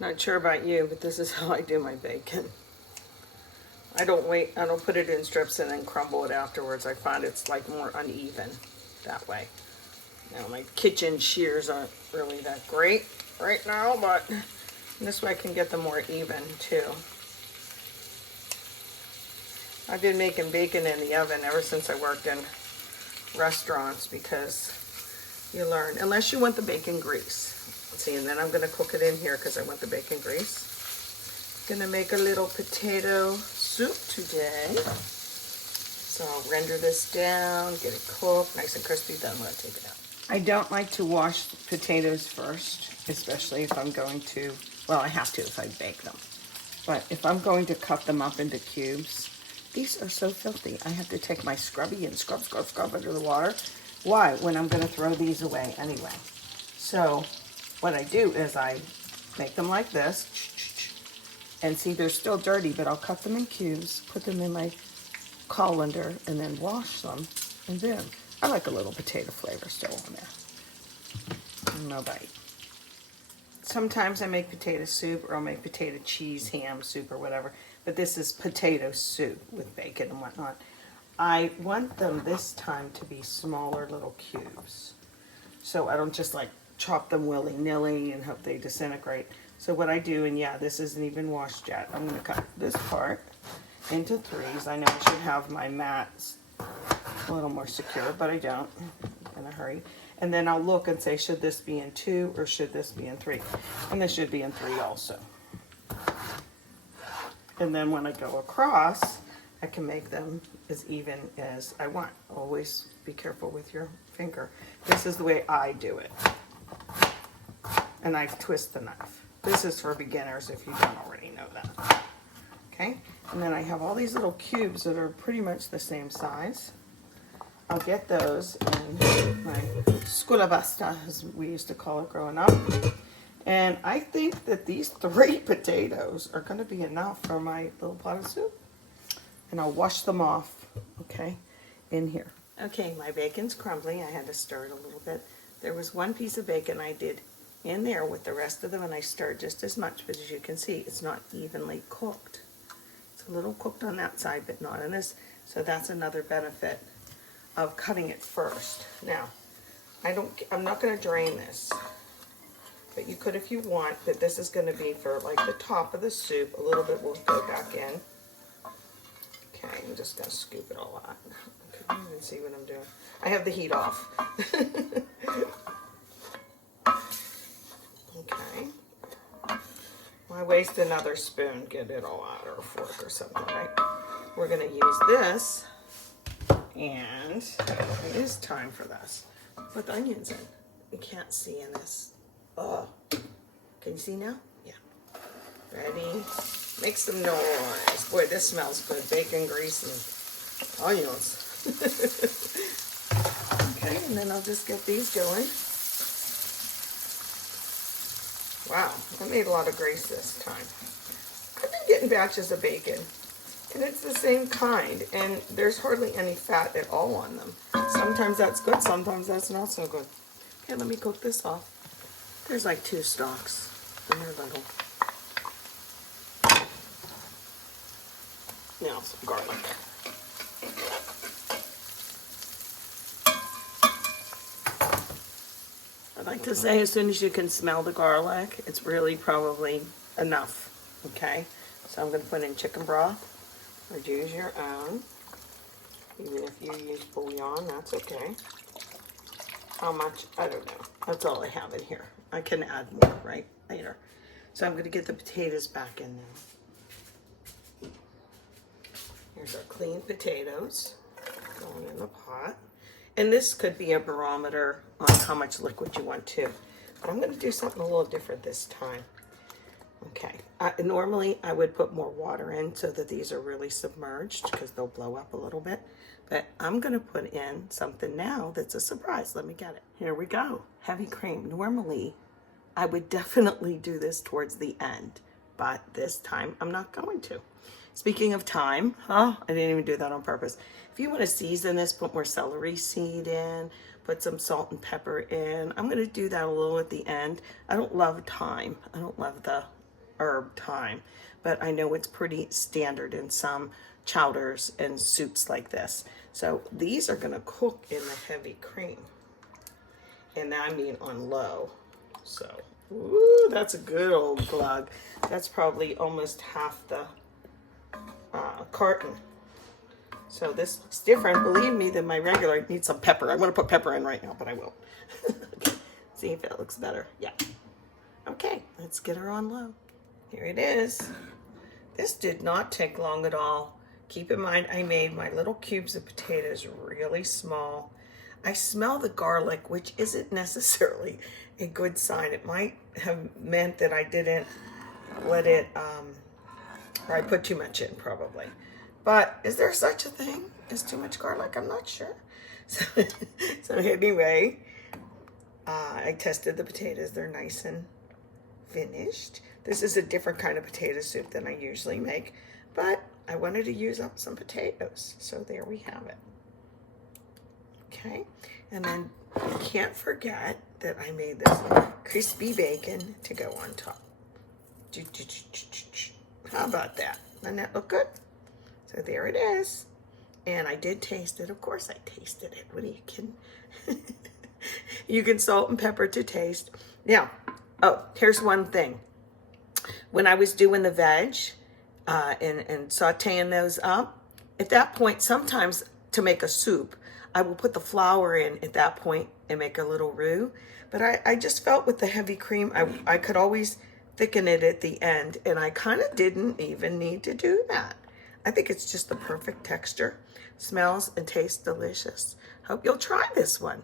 Not sure about you, but this is how I do my bacon. I don't put it in strips and then crumble it afterwards. I find it's like more uneven that way. Now my kitchen shears aren't really that great right now, but this way I can get them more even too. I've been making bacon in the oven ever since I worked in restaurants because you learn, unless you want the bacon grease. See, and then I'm gonna cook it in here because I want the bacon grease. Gonna make a little potato soup today. So I'll render this down, get it cooked, nice and crispy, then I'm gonna take it out. I don't like to wash potatoes first, especially if I'm going to, well, I have to if I bake them. But if I'm going to cut them up into cubes, these are so filthy. I have to take my scrubby and scrub under the water. Why? When I'm gonna throw these away anyway. So what I do is I make them like this, and see they're still dirty, but I'll cut them in cubes, put them in my colander, and then wash them, and boom. I like a little potato flavor still on there. No bite. Sometimes I make potato soup, or I'll make potato cheese ham soup or whatever, but this is potato soup with bacon and whatnot. I want them this time to be smaller little cubes, so I don't just like chop them willy-nilly and hope they disintegrate. So what I do, and yeah, this isn't even washed yet, I'm going to cut this part into threes. I know I should have my mats a little more secure, but I don't. I'm in a hurry. And then I'll look and say, should this be in 2 or should this be in 3? And this should be in 3 also. And then when I go across, I can make them as even as I want. Always be careful with your finger. This is the way I do it. And I twist the knife. This is for beginners if you don't already know that. Okay, and then I have all these little cubes that are pretty much the same size. I'll get those in my sculabasta, as we used to call it growing up. And I think that these 3 potatoes are going to be enough for my little pot of soup. And I'll wash them off, okay, in here. Okay, my bacon's crumbling. I had to stir it a little bit. There was one piece of bacon I did in there with the rest of them, and I stirred just as much, but as you can see, it's not evenly cooked. It's a little cooked on that side, but not on this, so that's another benefit of cutting it first. Now, I'm not going to drain this, but you could if you want, but this is going to be for like the top of the soup. A little bit will go back in. Okay, I'm just going to scoop it all out. I couldn't even see what I'm doing. I have the heat off. Okay. Why waste another spoon? Get it all out, or a fork or something, right? We're going to use this, and it is time for this. Put the onions in. You can't see in this. Oh, can you see now? Yeah. Ready? Make some noise. Boy, this smells good. Bacon grease and onions. Okay, and then I'll just get these going. Wow, I made a lot of grease this time. I've been getting batches of bacon, and it's the same kind, and there's hardly any fat at all on them. Sometimes that's good, sometimes that's not so good. Okay, let me cook this off. There's like 2 stalks, and they're little. Now some garlic. I'd like to say as soon as you can smell the garlic, it's really probably enough, okay? So I'm going to put in chicken broth, or use your own. Even if you use bouillon, that's okay. How much? I don't know. That's all I have in here. I can add more, right, later. So I'm going to get the potatoes back in now. Here's our clean potatoes going in the pot. And this could be a barometer on how much liquid you want too. But I'm going to do something a little different this time. Okay, normally I would put more water in so that these are really submerged because they'll blow up a little bit. But I'm going to put in something now that's a surprise. Let me get it. Here we go. Heavy cream. Normally, I would definitely do this towards the end. But this time, I'm not going to. Speaking of time, I didn't even do that on purpose. If you want to season this, put more celery seed in, put some salt and pepper in. I'm going to do that a little at the end. I don't love thyme. I don't love the herb thyme, but I know it's pretty standard in some chowders and soups like this. So these are gonna cook in the heavy cream. And I mean on low. So, ooh, that's a good old glug. That's probably almost half the carton. So this is different, believe me, than my regular. I need some pepper. I want to put pepper in right now, but I won't. Okay. See if it looks better. Yeah. Okay, let's get her on low. Here it is. This did not take long at all. Keep in mind, I made my little cubes of potatoes really small. I smell the garlic, which isn't necessarily a good sign. It might have meant that I didn't let it, or I put too much in probably. But is there such a thing as too much garlic? I'm not sure. So anyway, I tested the potatoes. They're nice and finished. This is a different kind of potato soup than I usually make, but I wanted to use up some potatoes. So there we have it. Okay, and then you can't forget that I made this crispy bacon to go on top. How about that? Doesn't that look good? So there it is. And I did taste it. Of course I tasted it. What are you kidding? You can salt and pepper to taste. Now, oh, here's one thing. When I was doing the veg and sauteing those up, at that point, sometimes to make a soup, I will put the flour in at that point and make a little roux. But I just felt with the heavy cream, I could always thicken it at the end, and I kind of didn't even need to do that. I think it's just the perfect texture. Smells and tastes delicious. Hope you'll try this one.